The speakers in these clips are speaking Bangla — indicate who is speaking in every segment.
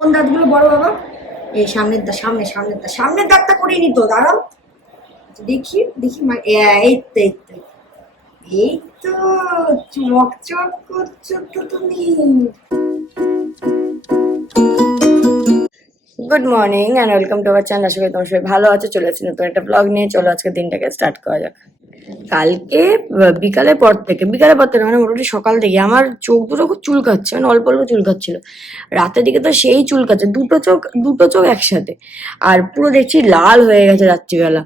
Speaker 1: কোন দাঁতগুলো বড় বাবা? এই সামনের দাঁত সামনে সামনের দাঁত সামনের দাঁতটা করিয়ে নিত দাঁড়াও। দেখি দেখি এ, এই তো এই তো। এই তো চমক করছ তো তুমি। Good morning and welcome to our channel আশা করি তোমার সবাই ভালো আছে। চলে আসছি নতুন একটা ব্লগ নিয়ে। চলো আজকে দিনটাকে স্টার্ট করা যাক। কালকে বিকালের পর থেকে, বিকালের পর থেকে মানে মোটামুটি সকাল থেকে আমার চোখ দুটো খুব চুলকাচ্ছে মানে অল্প অল্প চুলকাচ্ছিল। রাতের দিকে তো সেই চুলকাচ্ছে, দুটো চোখ দুটো চোখ একসাথে। আর পুরো দেখছি লাল হয়ে গেছে রাত্রিবেলা।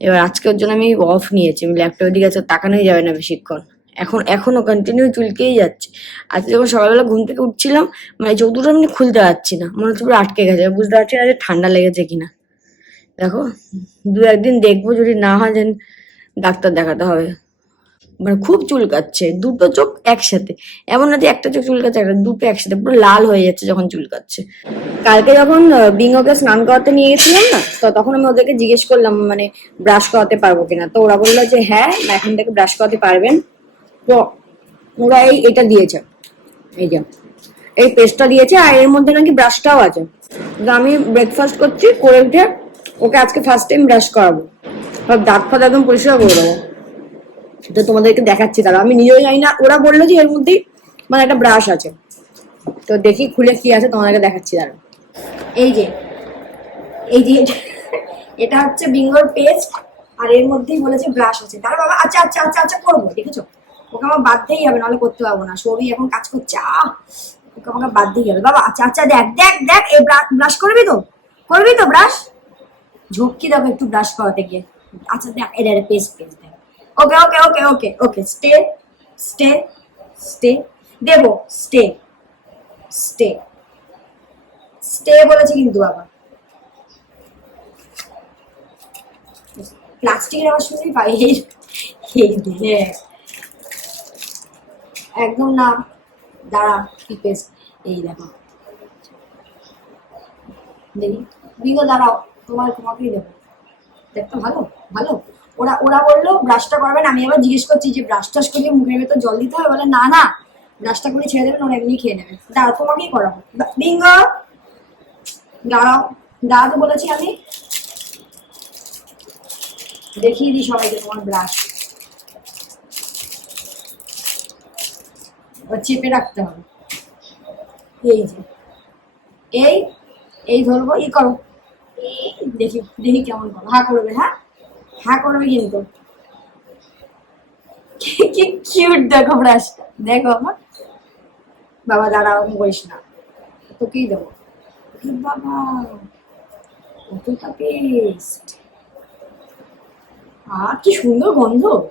Speaker 1: এবার আজকের জন্য আমি অফ নিয়েছি। আমি ল্যাপটপের দিকে তাকানোই যাবে না বেশিক্ষণ। এখন, এখনও কন্টিনিউ চুলকেই যাচ্ছে। আজকে যখন সকালবেলা ঘুম থেকে উঠছিলাম মানে চোখ দুটো আমি খুলতে পারছি না। মনে হচ্ছে পুরো আটকে গেছে। বুঝতে পারছি না যে ঠান্ডা লেগেছে কিনা। দেখো, দু একদিন দেখব যদি না হয় যেন ডাক্তার দেখাতে হবে। মানে খুব চুলকাচ্ছে দুটো চোখ একসাথে। এমন না যে একটা চোখ চুলকাচ্ছে একটা দুটো একসাথে। পুরো লাল হয়ে যাচ্ছে যখন চুলকাচ্ছে কালকে যখন বিঙ্গকে স্নান করাতে নিয়ে গেছিলাম না, তো তখন আমি ওদেরকে জিজ্ঞেস করলাম মানে ব্রাশ করাতে পারব কিনা? তো ওরা বলল যে হ্যাঁ এখন থেকে ব্রাশ করাতে পারবেন। তো ওরা এই এটা দিয়েছে। এই যে, এই পেস্টটা দিয়েছে আর এর মধ্যে নাকি ব্রাশটাও আছে। আমি ব্রেকফাস্ট করছি, করে উঠে ওকে আজকে ফার্স্ট টাইম ব্রাশ করাবো। সব দাঁত ফাত একদম পরিষ্কার করে দেবো। তো তোমাদেরকে দেখাচ্ছি তারা আমি নিজেও জানি না, ওরা বলল যে এর মধ্যেই মানে একটা ব্রাশ আছে। তো দেখি খুলে কি আছে, তোমাদেরকে দেখাচ্ছি তারা এই যে এই যে, এটা- এটা হচ্ছে বিঙ্গর পেস্ট আর এর মধ্যেই বলেছে ব্রাশ আছে। তারা বাবা আচ্ছা আচ্ছা আচ্ছা আচ্ছা করব, দেখেছ? ওকে আমার বাধ্যই হবে, নাহলে করতে পারব না। সবই এখন কাজ করছে ওকে আমাকে বাধ্যই হবে। বাবা আচ্ছা আচ্ছা দেখ দেখ দেখ এই ব্রাশ করবি তো? করবি তো ব্রাশ ঝক্কি দেখো একটু ব্রাশ করাতে গিয়ে। আচ্ছা দেখ এটা পেস্ট পেস্ট দেখ। Okay okay okay okay okay stay stay stay দেবো স্টে স্টে স্টে বলেছে কিন্তু বাবা। প্লাস্টিকের আওয়াজ শুনতেই পাই এই, দেখ। একদম না, দাঁড়া, কি পেস্ট এই দেখো। দেখি দাঁড়াও তোমার তোমাকেই দেবো। দেখতে ভালো? ভালো? ওরা ওরা বলল ব্রাশটা করবেন আমি আবার জিজ্ঞেস করছি যে ব্রাশ টাশ করিয়ে মুখের ভেতর জল দিতে হবে বলে, না না ব্রাশটা করে ছেড়ে দেবেন, ওরা এমনি খেয়ে নেবে। দাঁড়াও, তোমাকেই করাবো। বিঙ্গ দাঁড়াও, দাঁড়াতে বলেছি আমি। দেখিয়ে দিই সবাইকে তোমার ব্রাশ চেপে রাখতে হবে। এই যে। এই এই ধরবো, ই করো। দেখি দেখি কেমন করো। হা করবে হ্যাঁ? হা করবে কিন্তু। কি- কিউট দেখো ব্রাশটা দেখো আমার বাবা, দাঁড়াও, আমি বলিস না। তোকেই দেবো। বাবা কতটা পেস্ট আহ কি সুন্দর গন্ধ।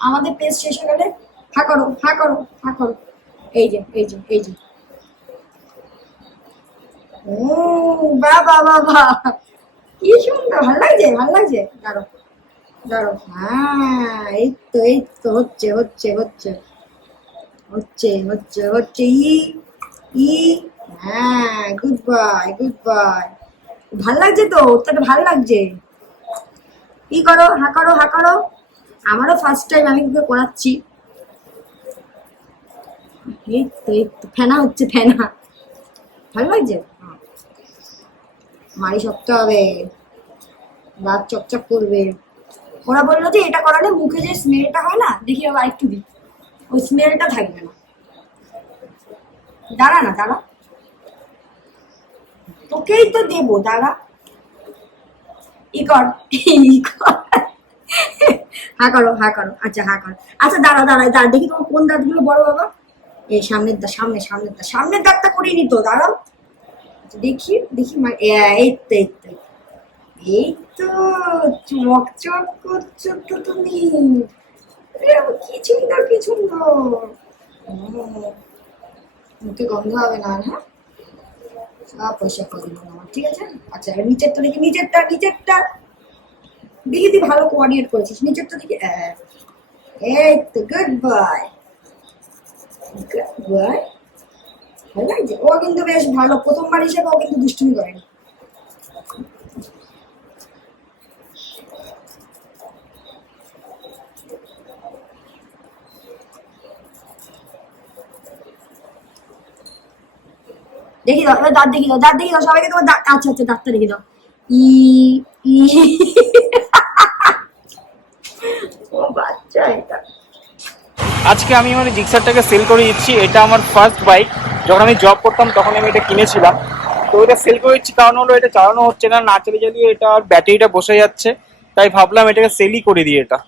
Speaker 1: আমাদের পেস্ট শেষ হয়ে গেলে হা করো হা করো হা করো। এই যে এই যে এই যে। ও বাবা বাবা কি সুন্দর, ভালো লাগছে ভালো লাগছে। দাঁড়ো দাঁড়ো হ্যাঁ এই তো এই তো, হচ্ছে হচ্ছে হচ্ছে। হচ্ছে হচ্ছে হচ্ছে, ই ই। হ্যাঁ গুড বাই গুড বাই ভালো লাগছে তো তো ভালো লাগছে। ই করো, হা করো হা করো। আমারও ফার্স্ট টাইম আমি করাচ্ছি এই তো, এই ফেনা হচ্ছে, ফেনা। ভালো লাগছে? হ্যাঁ। মারি শক্ত হবে। দাঁত চকচক করবে। ওরা বলল যে এটা করালে মুখে যে স্মেলটা হয় না, দেখি আবার একটু দিই। ওই স্মেলটা থাকবে না। দাঁড়া না, দাঁড়া। তোকেই তো দেবো, দাঁড়া। ই কর ই কর। হা করো হা করো। আচ্ছা হা করো। আচ্ছা দাঁড়া দাঁড়া দাঁড়া। দেখি তোমার কোন দাঁতগুলো বড় বাবা? এই সামনের দাঁত সামনে সামনের দাঁত সামনের দাঁতটা করিয়ে নিত দাঁড়াও। আচ্ছা, দেখি দেখি এই তো এই তো এই তো চমক চক করছ তো তুমি। কি সুন্দর কি সুন্দর মুখে গন্ধ হবে না হ্যাঁ সব পয়সা করে দেবো আমার ঠিক আছে? আচ্ছা নিচের তো দেখি নিচেরটা নিচেরটা। দেখি তুই ভালো কোঅর্ডিনেট করেছিস নিচের তো দেখি। এই তো গুড বয় ও কিন্তু বেশ ভালো প্রথমবার হিসেবে ও কিন্তু দুষ্টুমি দেখি দাও দাঁত দেখি দাও, দাঁত দেখি দাও, সবাইকে তোমার দাঁত আচ্ছা আচ্ছা দাঁতটা দেখি দাও। ই ই ও বাচ্চা এটা
Speaker 2: আজকে আমি আমার জিক্সারটাকে সেল করে দিচ্ছি। এটা আমার ফার্স্ট বাইক যখন আমি জব করতাম, তখন আমি এটা কিনেছিলাম। তো এটা সেল করে দিচ্ছি, কারণ হলো এটা চালানো হচ্ছে না না চালিয়ে চালিয়ে এটা আর ব্যাটারিটা বসে যাচ্ছে। তাই ভাবলাম এটাকে সেলই করে দিই এটা।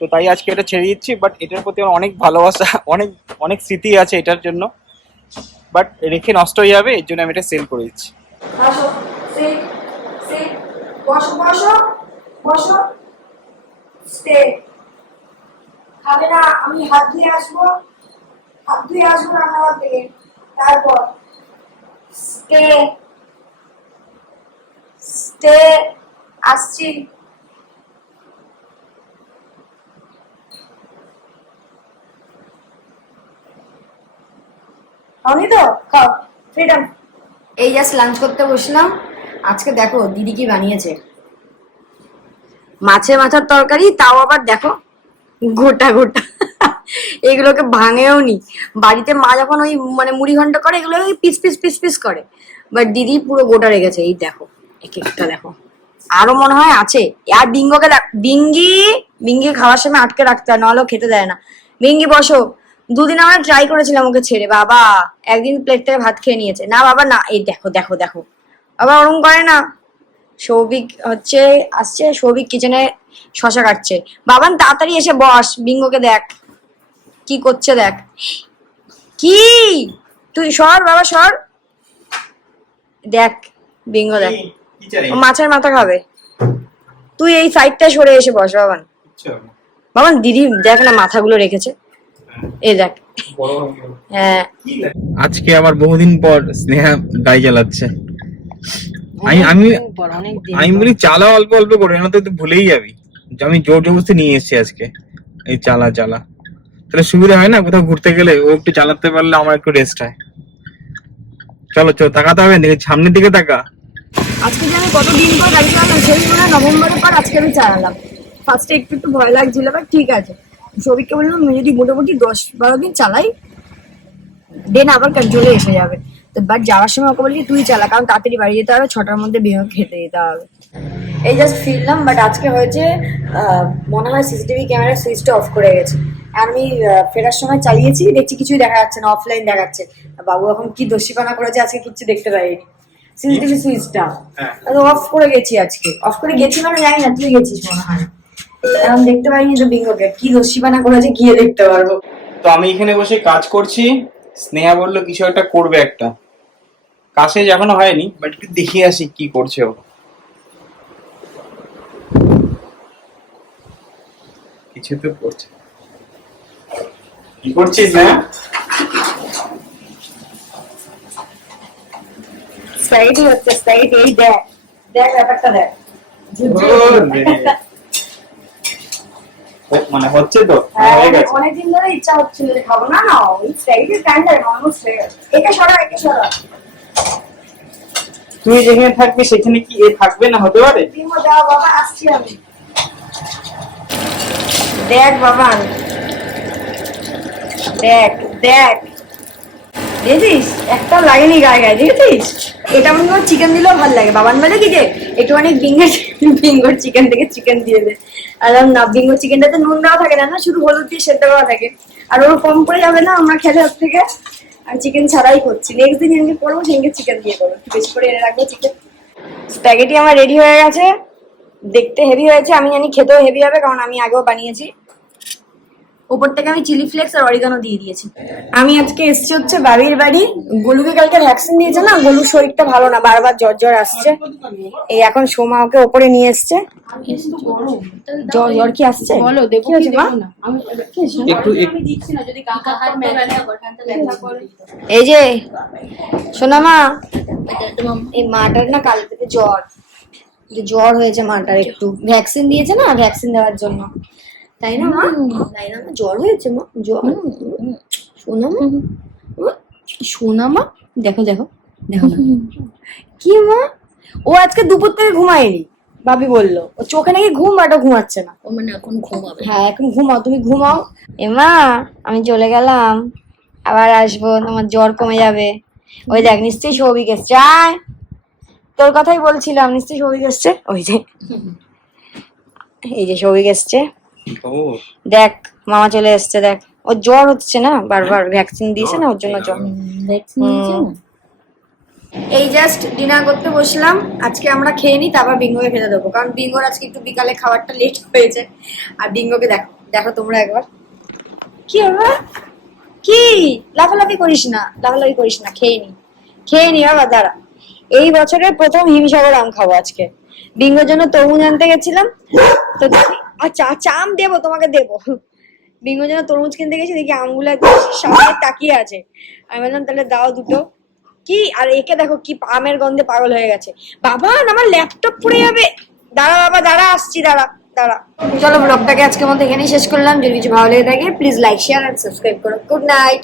Speaker 2: তো তাই আজকে এটা ছেড়ে দিচ্ছি বাট এটার প্রতি আমার অনেক ভালোবাসা, অনেক অনেক স্মৃতি আছে এটার জন্য। বাট রেখে নষ্ট হয়ে যাবে, এর জন্য আমি এটা সেল করে দিচ্ছি।
Speaker 1: খাবে না, আমি হাত ধুয়ে আসব। হাত ধুয়ে আসব রান্নাঘর থেকে। তারপর স্টে স্টে, আসছি। আমি তো? খাও ফ্রিডম এই জাস্ট লাঞ্চ করতে বসলাম। আজকে দেখো, দিদি কি বানিয়েছে? মাছের মাথার তরকারি, তাও আবার দেখো। গোটা গোটা। এগুলোকে ভাঙেও নি। বাড়িতে মা যখন ওই মানে মুড়ি ঘন্ট করে, এগুলো ওই পিস পিস পিস পিস করে। বাট দিদি পুরো গোটা রেখেছে এই দেখো, এক একটা দেখো। আরও মনে হয় আছে। আর বিঙ্গোকে দেখ বিঙ্গি বিঙ্গি খাওয়ার সময় আটকে রাখতে হয় নাহলেও খেতে দেয় না। বিঙ্গি বসো। দুদিন আমরা ট্রাই করেছিলাম ওকে ছেড়ে। বাবা, একদিন প্লেট থেকে ভাত খেয়ে নিয়েছে। না, বাবা, না, এই দেখো দেখো দেখো। বাবা, ওরম করে না। সৌভিক হচ্ছে আসছে সৌভিক কিচেনে শশা কাটছে। বাবান তাড়াতাড়ি এসে বস বিঙ্গোকে দেখ। কি করছে দেখ। কি? তুই সর বাবা সর। দেখ বিঙ্গ দেখ। ও মাছের মাথা খাবে। তুই এই সাইডটা সরে এসে বস বাবান। বাবান দিদি দেখ না মাথাগুলো রেখেছে। এই দেখ। হ্যাঁ
Speaker 2: আজকে আবার বহুদিন পর স্নেহা গাড়ি চালাচ্ছে। আমি আমি আমি বলি চালা অল্প অল্প করে না তো তুই ভুলেই যাবি। আমি জোর জবরদস্তি নিয়ে এসেছি আজকে এই চালা চালা। তাহলে সুবিধা হয় না কোথাও ঘুরতে গেলে? ও একটু চালাতে পারলে আমার একটু রেস্ট হয়। চলো চলো তাকাতে হবে নাকি সামনের দিকে তাকা।
Speaker 1: আজকে যে আমি কতদিন পর গাড়ি চালালাম সেই মনে নভেম্বরের পর আজকে আমি চালালাম। ফার্স্টে একটু একটু ভয় লাগছিল বাট ঠিক আছে। সবিককে বললাম যদি মোটামুটি দশ বারো দিন চালাই দেন আবার কন্ট্রোলে এসে যাবে। তো বাট যাওয়ার সময় ওকে বলি তুই চালা কারণ তাড়াতাড়ি বাড়ি যেতে হবে ছটার মধ্যে বিয়ে খেতে যেতে হবে। এই জাস্ট ফিরলাম বাট আজকে হয়েছে আহ, মনে হয় সিসিটিভি ক্যামেরা সুইচটা অফ করে গেছে। আর আমি আহ, ফেরার সময় চালিয়েছি দেখছি কিছুই দেখা যাচ্ছে না অফলাইন দেখাচ্ছে। বাবু এখন কি দোষীপানা করেছে আজকে কিচ্ছু দেখতে পাইনি। সিসিটিভি সুইচটা
Speaker 2: হ্যাঁ।
Speaker 1: অফ করে গেছি আজকে। অফ করে গেছি মানে জানি না তুই গেছিস মনে হয়। এখন দেখতে পাইনি তো বিঙ্গোকে কি দোষীপানা করেছে গিয়ে দেখতে পারব।
Speaker 2: তো আমি এখানে বসে কাজ করছি। স্নেহা বলল কিছু একটা করবে একটা। কাছে এখনও হয়নি বাট একটু দেখে আসি কি করছে ও। কিছু তো করছে। কি করছিস না
Speaker 1: হচ্ছে স্প্যাগেটি এই দেখ দেখ ব্যাপারটা দেখ।
Speaker 2: মানে হচ্ছে তো
Speaker 1: হ্যাঁ, অনেকদিন ধরে ইচ্ছা হচ্ছিল যে খাব। না না ওই অলমোস্ট হয়ে গেছে। একে সরা একে সরা
Speaker 2: তুই যেখানে থাকবি, সেখানে কি এ থাকবে না হতে পারে?
Speaker 1: বাবা, আসছি আমি। দেখ বাবা দেখ দেখ। দেখেছিস? একটা লাগেনি গায়ে গায়ে, দেখেছিস? এটা মনে হয় চিকেন দিলেও ভালো লাগে। বাবান বলে কি যে একটুখানি বিঙ্গের বিঙ্গোর চিকেন থেকে চিকেন দিয়ে দে আর না বিঙ্গোর চিকেনটাতে নুন দেওয়া থাকে না না? শুধু হলুদ দিয়ে সেদ্ধ করা থাকে। আর ওর কম করে যাবে না, আমরা খেলে ওর থেকে আর চিকেন ছাড়াই করছি। নেক্সট দিন এনে করব সেঙ্গে চিকেন দিয়ে করব। একটু বেশি করে এনে রাখব চিকেন স্প্যাগেটি আমার রেডি হয়ে গেছে। দেখতে হেভি হয়েছে, আমি জানি খেতেও হেভি হবে, কারণ আমি আগেও বানিয়েছি। ওপর থেকে আমি চিলি ফ্লেক্স আর অরিগানো দিয়ে দিয়েছি। আমি আজকে এসছি হচ্ছে বাবির বাড়ি। গোলুকে কালকে ভ্যাকসিন দিয়েছে না? গোলুর শরীরটা ভালো না বারবার জ্বর জ্বর আসছে। এই এখন সোমা ওকে ওপরে নিয়ে এসছে। জ্বর জ্বর কি আসছে?
Speaker 3: বলো দেখো
Speaker 1: কি মা?
Speaker 2: একটু
Speaker 3: আমি দিচ্ছি না যদি কাকা হাত ব্যথা করে ব্যথা করে।
Speaker 1: এই যে শোনা মা এই মাটার না কাল থেকে জ্বর। যে জ্বর হয়েছে মাটার একটু। ভ্যাকসিন দিয়েছে না? ভ্যাকসিন দেওয়ার জন্য। তাই না মা? তাই না মা? জ্বর হয়েছে মা? জ্বর শোনা মা। মা, শোনা মা। দেখো দেখো দেখো কি মা? ও আজকে দুপুর থেকে ঘুমায়নি ভাবি বলল। ও চোখে নাকি ঘুম বাট ঘুমাচ্ছে না।
Speaker 3: ও মানে এখন ঘুমাবে।
Speaker 1: হ্যাঁ এখন ঘুমাও তুমি ঘুমাও। এমা আমি চলে গেলাম। আবার আসব তোমার জ্বর কমে যাবে। ওই দেখ নিশ্চয়ই সৌভিক এসছে। আয়! তোর কথাই বলছিলাম নিশ্চয়ই সৌভিক এসছে? ওই যে। এই যে সৌভিক এসছে। দেখ মামা চলে এসছে দেখ। ও জ্বর হচ্ছে না বারবার ভ্যাকসিন দিয়েছে না ওর জন্য জ্বর। এই জাস্ট ডিনার করতে বসলাম আজকে আমরা খেয়ে নিই তারপর বিঙ্গোকে খেতে দেবো। কারণ বিঙ্গোর আজকে একটু বিকালে খাবারটা লেট হয়েছে। আর বিঙ্গোকে দেখো দেখো তোমরা একবার। কি বাবা? কি? লাফালাফি করিস না লাফালাফি করিস না খেয়ে নি। খেয়ে নি বাবা দাঁড়া। এই বছরের প্রথম হিমসাগর আম খাব আজকে। বিঙ্গোর জন্য তরমুজ আনতে গেছিলাম তো দেখি আচ্ছা আচ্ছা আম দেবো, তোমাকে দেবো। বিঙ্গোর জন্য তরমুজ কিনতে গেছি, দেখি আমগুলো সামনে তাকিয়ে আছে। আমি বললাম, তাহলে দাও দুটো। কি? আর একে দেখো কি আমের গন্ধে পাগল হয়ে গেছে। বাবা, আমার ল্যাপটপ পড়ে যাবে। দাঁড়া বাবা, দাঁড়া, আসছি, দাঁড়া দাঁড়া। চলো ব্লগটাকে আজকের মধ্যে এখানেই শেষ করলাম। যদি কিছু ভালো লেগে থাকে প্লিজ লাইক শেয়ার আর সাবস্ক্রাইব করো। Good night